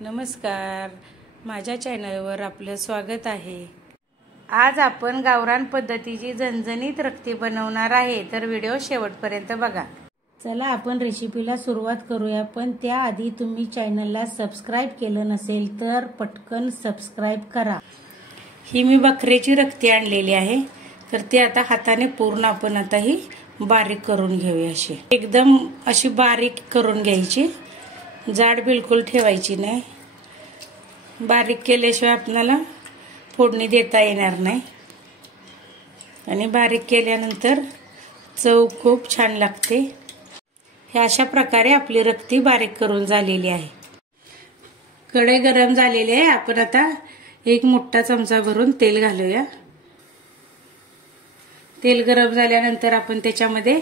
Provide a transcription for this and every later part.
नमस्कार, माझ्या चॅनलवर आपलं स्वागत आहे। आज आपण गावरान पद्धतीची झणझणीत रक्ती बनवणार आहे, तर व्हिडिओ शेवटपर्यंत बघा। चला आपण रेसिपीला सुरुवात करूया, पण त्याआधी तुम्ही चॅनलला सबस्क्राइब केलं नसेल तर पटकन सबस्क्राइब करा। ही मी बकरीची रक्ती आणलेली आहे, तर ती आता हाताने पूर्ण आपण आता ही बारीक करून घेऊया। अशी एकदम अशी बारीक करून घ्यायची, जाड बिलकुल ठेवायची नाही। बारीक केल्याशिवाय आपल्याला फोडणी देता येणार नाही, आणि बारीक केल्यानंतर चव खूप छान लागते। हे अशा प्रकारे आपली रक्ती बारीक करून झालेली आहे। कढई गरम झालेली आहे, आपण आता एक मोठा चमचा भरून तेल घालूया। तेल गरम झाल्यानंतर आपण त्याच्यामध्ये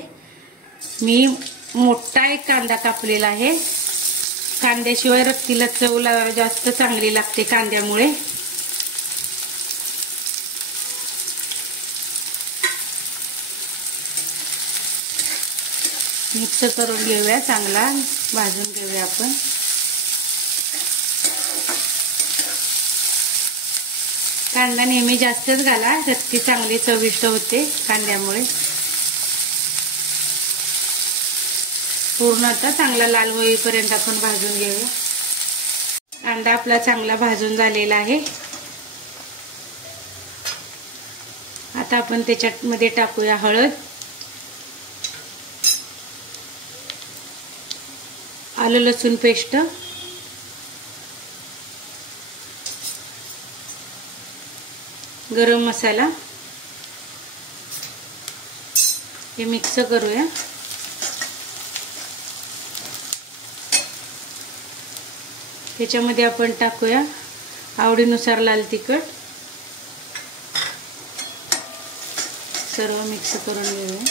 मी मोठा एक कांदा कापलेला आहे। कांद्याशिवाय रक्तीला चव जास्त चांगली लागते कांद्यामुळे। मिक्स करून घेऊया, चांगला भाजून घेऊया आपण। कांदा नेहमी जास्तच घाला, रक्ती चांगली चविष्ट होते कांद्यामुळे। पूर्ण आता चांगला लाल होईपर्यंत आपण भाजून घेऊया। कांदा आपला चांगला भाजून झालेला आहे। आता आपण त्याच्यामध्ये टाकूया हळद, आलं लसूण पेस्ट, गरम मसाला, हे मिक्स करूया। त्याच्यामध्ये आपण टाकूया आवडीनुसार लाल तिखट, सर्व मिक्स करून घेऊया।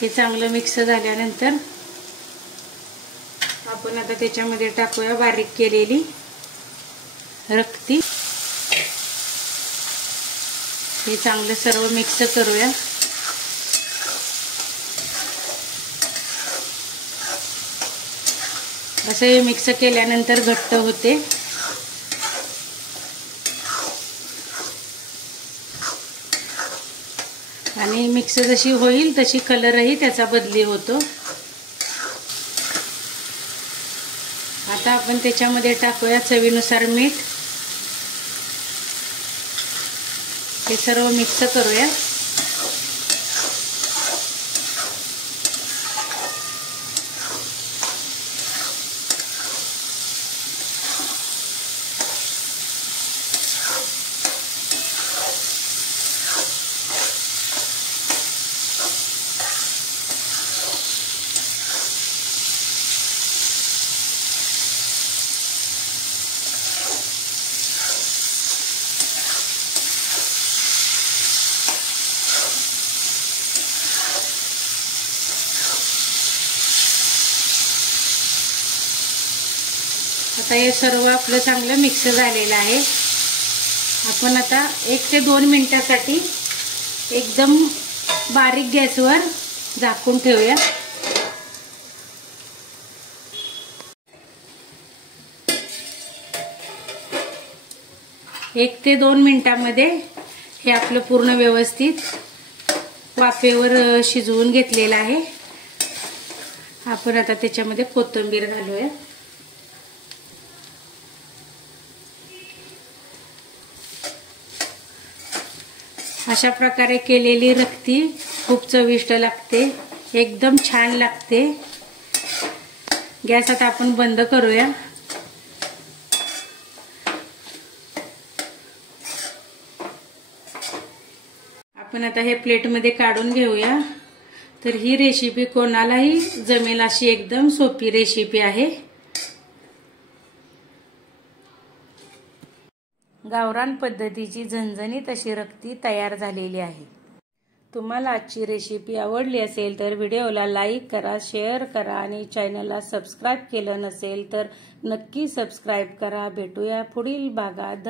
हे चांगलं मिक्स झाल्यानंतर आपण आता त्याच्यामध्ये टाकूया बारीक केलेली रक्ती। हे चांगलं सर्व मिक्स करूया। असं हे मिक्स केल्यानंतर घट्ट होते। आणि मिक्स जशी होईल तशी कलरही त्याचा बदली होतो। आता आपण त्याच्यामध्ये टाकूया चवीनुसार मीठ। हे सर्व मिक्स करूया। आता हे सर्व आपलं चांगलं मिक्स झालेलं आहे। आपण आता 1 ते 2 मिनिटांसाठी एकदम बारीक गॅसवर झाकून ठेवूया। एक ते 2 मिनिटांमध्ये हे आपलं पूर्ण व्यवस्थित वाफेवर शिजवून घेतलेलं आहे। आपण आता त्याच्यामध्ये कोथिंबीर घालूया। अशा प्रकारे केलेली रक्ती खूप चविष्ट लागते, एकदम छान लागते। गॅस आता आपण बंद करूया। आपण आता हे प्लेटमध्ये काढून घेऊया। तर ही रेसिपी कोणालाही जमेल अशी एकदम सोपी रेसिपी आहे। गावरान पद्धतीची झणझणीत अशी रक्ती तयार झालेली आहे। तुम्हाला आजची रेसिपी आवडली असेल तर व्हिडिओला लाईक करा, शेअर करा, आणि चॅनलला सबस्क्राइब केलं नसेल तर नक्की सबस्क्राइब करा। भेटूया पुढील भागात।